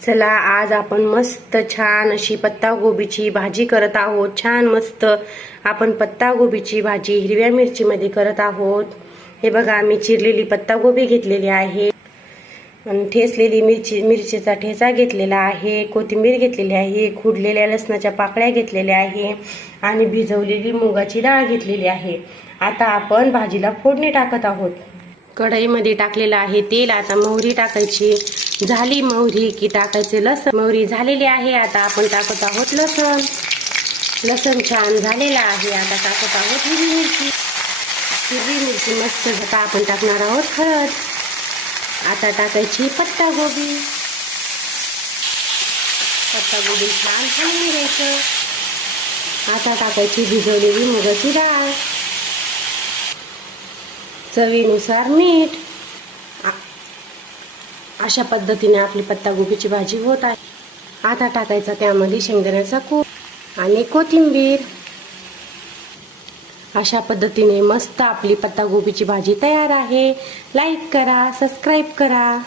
चला आज आपण मस्त छान अशी पत्तागोबीची भाजी करत आहोत। छान मस्त आपण पत्तागोबीची भाजी हिरव्या मिरचीमध्ये करत आहोत। हे बघा आम्ही चिरलेली पत्तागोबी घेतलेली आहे आणि ठेचलेली मिरचीचा ठेचा घेतलेला आहे, कोथिंबीर घेतलेली आहे, खुडलेल्या लसणाच्या पाकळ्या घेतलेल्या आहे आणि भिजवलेली मुगाची डाळ घेतलेली आहे। आता आपण भाजीला फोडणी टाकत आहोत। कढईमध्ये टाकलेलं आहे तेल। आता मोहरी टाकायची, झाली मोहरी की टाकायचे लसण। मोहरी झालेली आहे, आता आपण टाकत आहोत लसण। लसण छान झालेला आहे, आता टाकत आहोत हिरवी मिरची। हिरवी मिरची मस्त आता आपण टाकणार आहोत हळद। आता टाकायची पत्तागोबी। पत्तागोबी छान हलवून घ्यायचं। आता टाकायची भिजवलेली मुगाची डाळ, चवीनुसार मीठ। अशा पद्धतीने आपली पत्तागोबीची भाजी होत आहे। आता टाकायचा त्यामध्ये शेंगदाण्याचा कूट आणि कोथिंबीर। अशा पद्धतीने मस्त आपली पत्तागोबीची भाजी तयार आहे। लाईक करा, सबस्क्राईब करा।